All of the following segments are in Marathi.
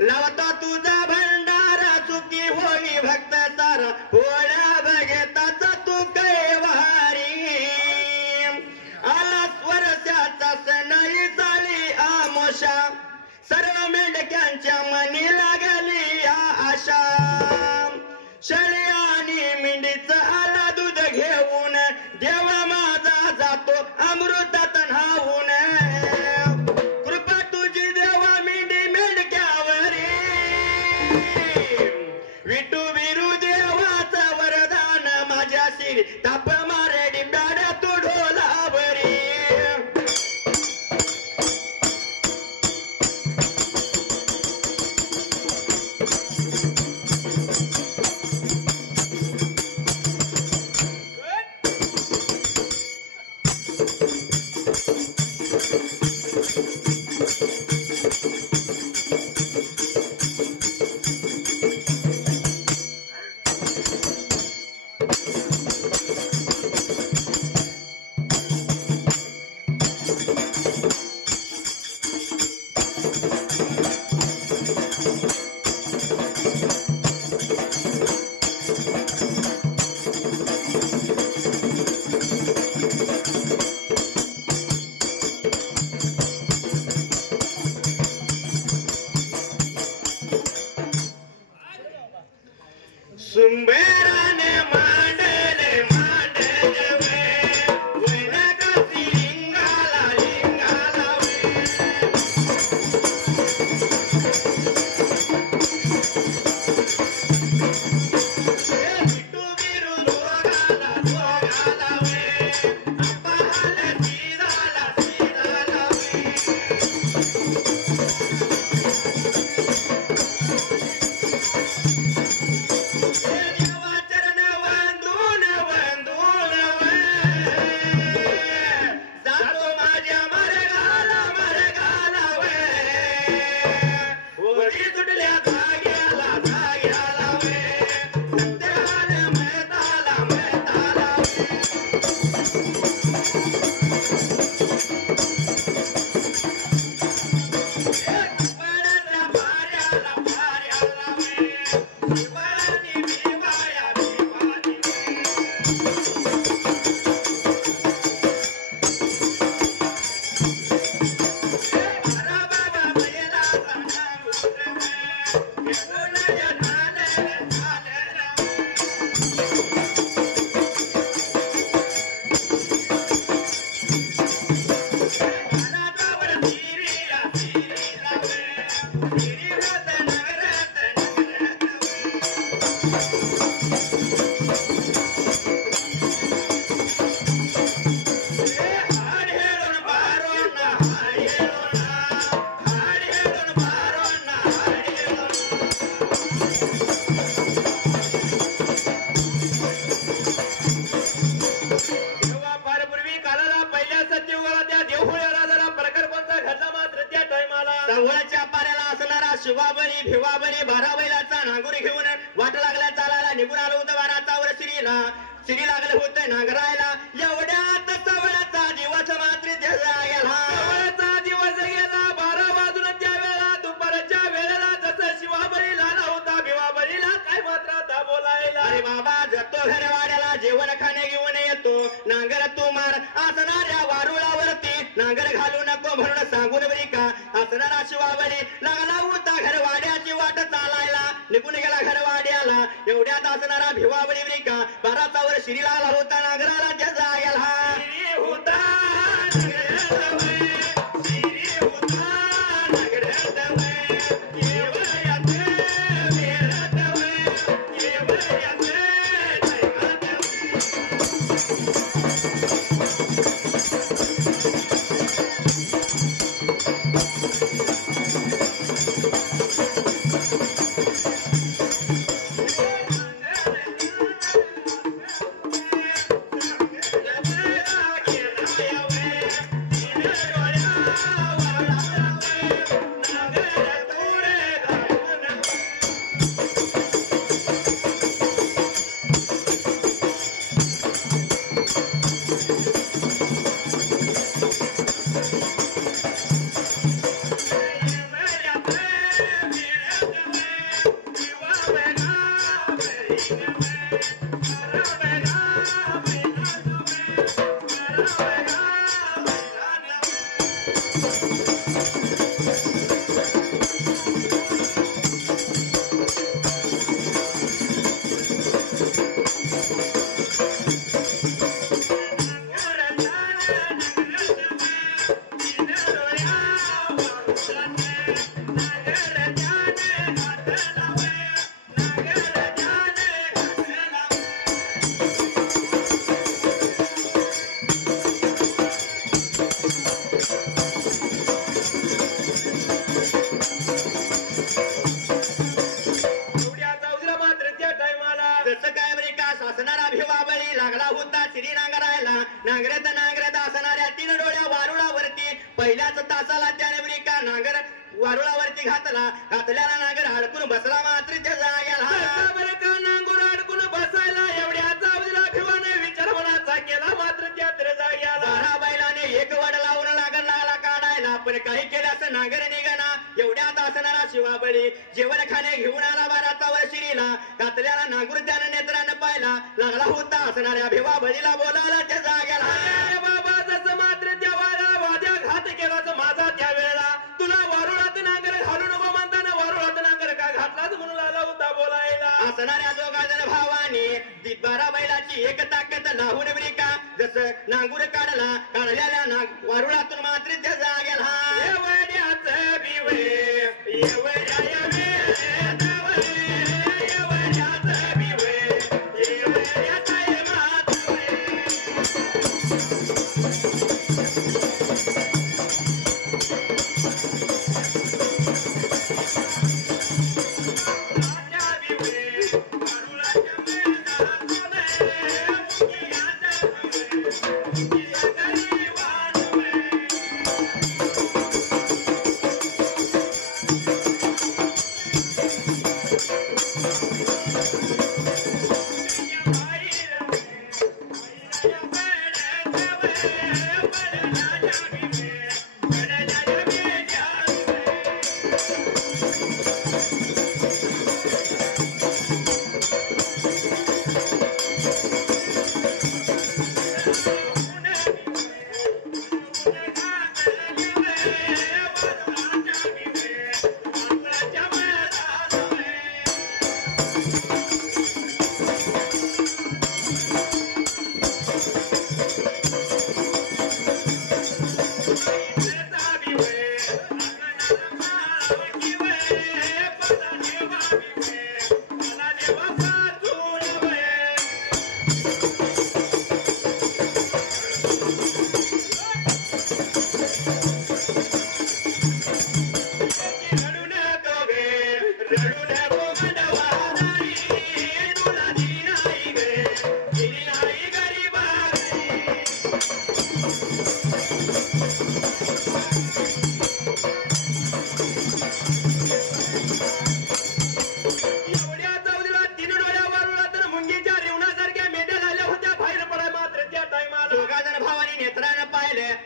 लावता तुझा भंडारा चुकी होई भक्त तारा पोळ्या बघेताचा तू कैवारी आला स्वरस्याचा सणाई चाली आमोशा सर्व मेंढक्यांच्या मनी लागली या आशा शेळी आणि मेंढीच आला दूध घेऊन देवा माझा जातो अमृतात न्हावून कृपा तुझी देवा मेंढी मेंढक्यावरी विटू विरू देवाचं वरदान माझ्या शिरी ताप मारे डिंब्याड्या तू ढोलावरी सुंबेराने मांडले मांडले वे वैनकसी लिंगाला लिंगाला वे विटू विरू दोघाला दोघाला वे अपाहाले सीधाला सीधाला सावळाच्या पाऱ्याला असणारा शिवाबरी भिवाबरी भाराबैलाचा नांगुरी घेऊन वाट लागल्या चालायला निघून आलो होतं वाराचावर श्री लागलं होतं नांगरायला एवढ्यात सावळाचा दिवस मात्र गेला सावळाचा दिवस गेला 12 वाजून त्या वेळेला दुपारच्या वेळेला जसं शिवाबरी लाला होता भिवाबरीला काय मात्र बोलायला अरे बाबा जातो घरवाड्याला जेवण खाणे घेऊन येतो नांगर तू मार असणाऱ्या वारुळावरती नांगर घालू नको म्हणून सांगून बरी का असणारा शिवाबरी लागला होता घरवाड्याची वाट चालायला निघून गेला घरवाड्याला एवढ्यात असणारा भिवाबरी बरी का 12 श्री लागला होता नांगराला त्याचा गेला वारुळावरती घातल्याला नांगर अडकून बसला मात्र त्या जाग्याला बरं का नांगूर अडकून बसायला एवढ्या चावडीला भिवाने विचार मनाचा केला मात्र त्या जाग्याला 12 बैलाने एक वड लावून नांगर लागला काढायला पण काही केलं असं नांगर निघाना एवढ्यात असणारा शिवाबळी जेवण खाणे घेऊन आला 12चा वर शिरीला घातल्याला नांगूर त्यानं नेत्रानं पाहिला लागला होता असणाऱ्या भिवा बळीला बोलावला त्या जाग्याला बाबा जसं मात्र त्या वाद्या घात केलाच माझा त्या वेळेला तुला वारुळात नांगर घालू नको म्हणताना वारुळात नांगर का घातलाच म्हणून आला होता बोलायला असणाऱ्या दोघा जण भावाने 12 बैलाची एक ताकद लावून ब्रिका जसं नांगूर काढलेल्या वारुळातून मात्र त्या जाग्याला एवढ्याच बिवे एवढ्या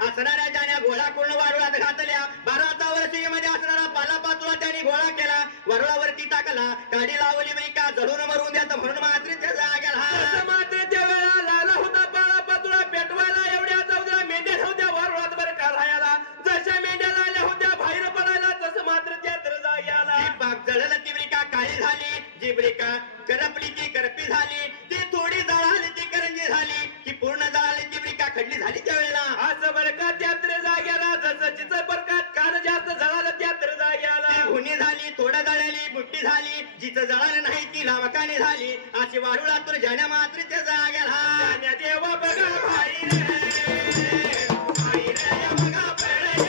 असणाऱ्या जाण्या गोळा करून वारुळात घातल्या 12चा वर्षीमध्ये असणारा पालापाचोळा त्यांनी गोळा केला वारुळावरती टाकला गाडी लावली ब्रिका जडून मरून द्यात म्हणून मात्र त्या जाग्याला मात्र त्या वेळेला लावला होता पालापाचोळा पेटवायला एवढ्या चौदा मेंढ्या नव्हत्या वारुळात बरं का राहायला जशा मेंढ्या लावल्या होत्या बाहेर पडायला तसं मात्र त्या जाग्याला बाग जळलं ती ब्रिका काळी झाली जी ब्रिका करपली ती करपी झाली ती थोडी जळाली ती करंजी झाली की पूर्ण जळाली ती ब्रिका खडली झाली त्यावेळेला असं बरं का त्या जाग्याला जसं जिचं बरकात कान जास्त जळालं त्या जाग्याला गुन्हे झाली थोडं जळाली बुट्टी झाली जिचं जळालं नाही ती लावकाने झाली अशी वारुळातून जाण्या मात्र त्या जाग्याला देवा बघा भाई रे भाई रे बघा पेळ्या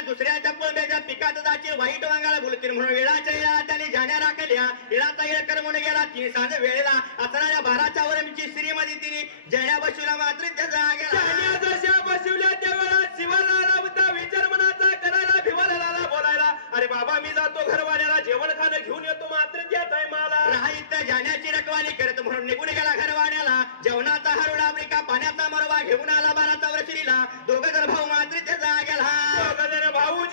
दुसऱ्याच्या कोंब्याच्या पिकात जातील वाईट वांगाला बोलतील म्हणून वेळाच्या वेळा त्याने जाण्या राखल्या इळाचा इळ करमून गेला 3 सांज वेळेला असणाऱ्या 12च्या वरमची श्रीमती तिने जण्या बसवला मात्र त्या जाग्याला जशा बसवल्या त्या वेळा शिवाला आला होता विचार मनाचा करायला भिवाला बोलायला अरे बाबा मी जातो घरवाल्याला जेवण खाणं घेऊन येतो मात्र त्या टायमाला राहित जाण्याची रखवाली करत म्हणून निघून गेला घरवाण्याला जेवणाचा हरवडा ब्रिका पाण्याचा मरवा घेऊन आला 12चा वर श्रीला दोघं जण भाऊ मात्र त्या जाग्याला भाऊ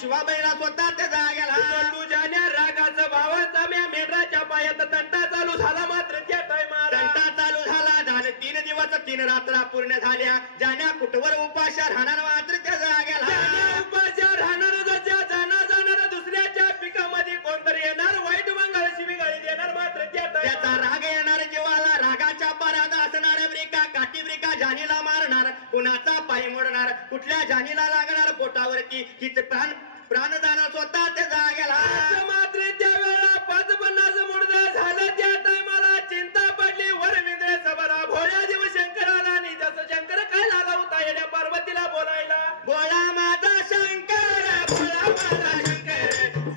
शिवाबाईला स्वतः ते जागेला तुझ्याने रागाचं भावाचा म्या मेंढराच्या पायात तंटा चालू झाला मात्र त्या टायमाला तंटा चालू झाला झाले 3 दिवस 3 रात्रा पूर्ण झाल्या ज्याने कुठवर उपाशा राहणार मात्र त्या जागेला उपाशा राहणार जशा जाणार दुसऱ्याच्या पिकामध्ये कोणतरी येणार वाईट मंगळ शिवीगाळी देणार मात्र त्याचा राग येणार जीवाला रागाच्या पारात असणार ब्रिका काठी ब्रिका जानीला मारणार कुणाचा पाय मोडणार कुठल्या जानीला लागणार पोटावरती हिच प्राण जाणार स्वतः ते जागेला मात्र त्या वेळेला 550 मुडदा झालं त्या टायमाला चिंता पडली वर विंद्रे सबरा भोळ्या देव शंकराला आणि जसं शंकर काय लागला होता येड्या पार्वतीला बोलायला बोला माझा शंकर बोला माझा शंकर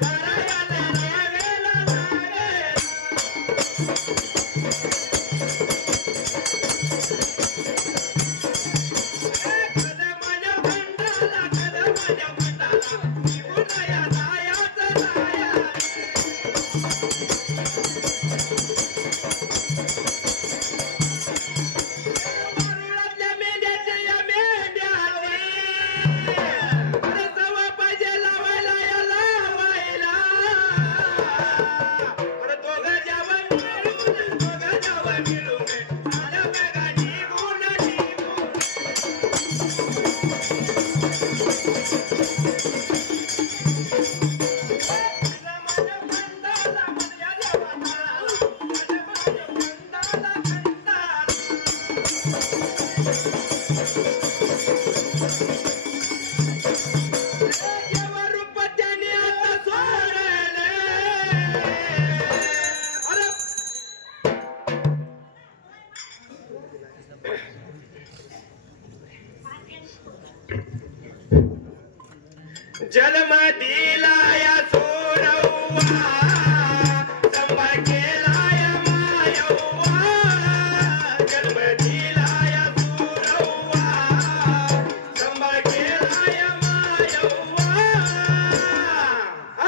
करायला लागेला जन्म दिला या सोरव्वा संभाळ केला या मायव्वा जन्म दिला या सोरव्वा संभाळ केला या मायव्वा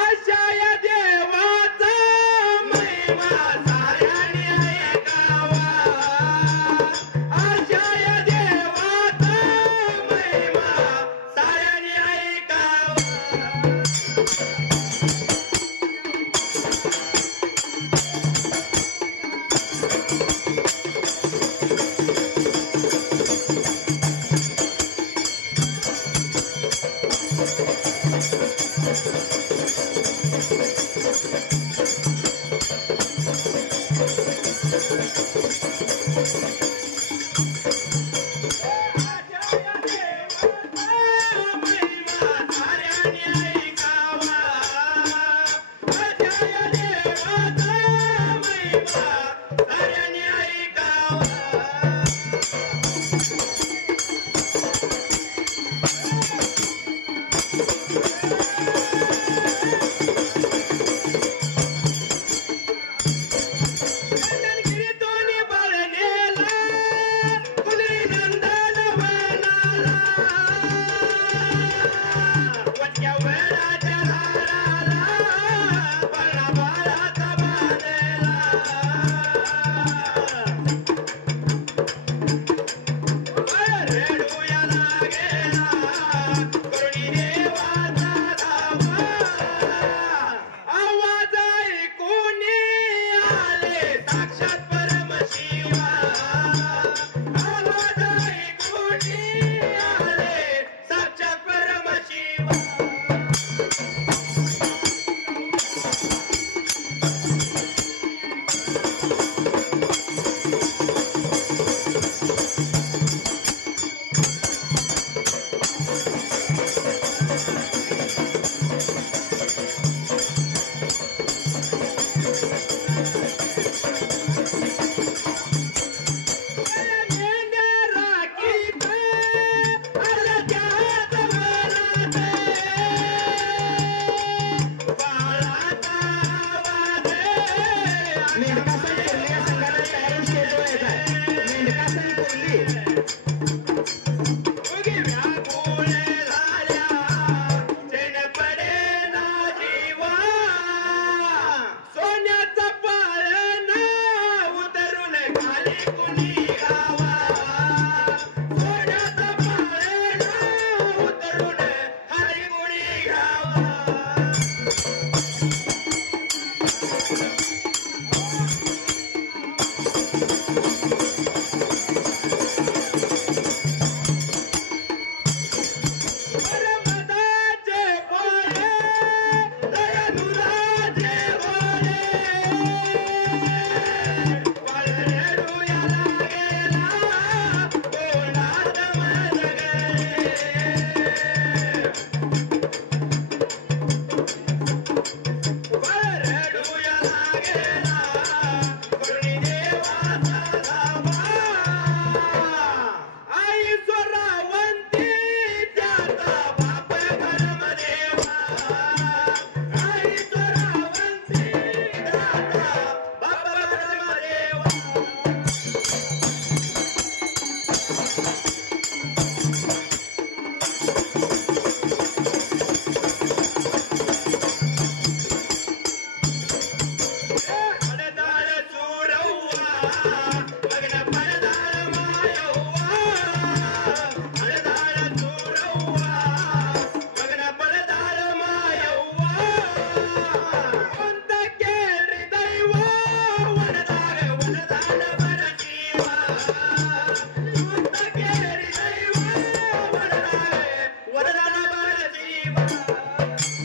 अशा या देवाचा महिमा साऱ्याने ऐकावा अशा या देवाचा महिमा साऱ्याने ऐकावा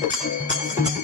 रे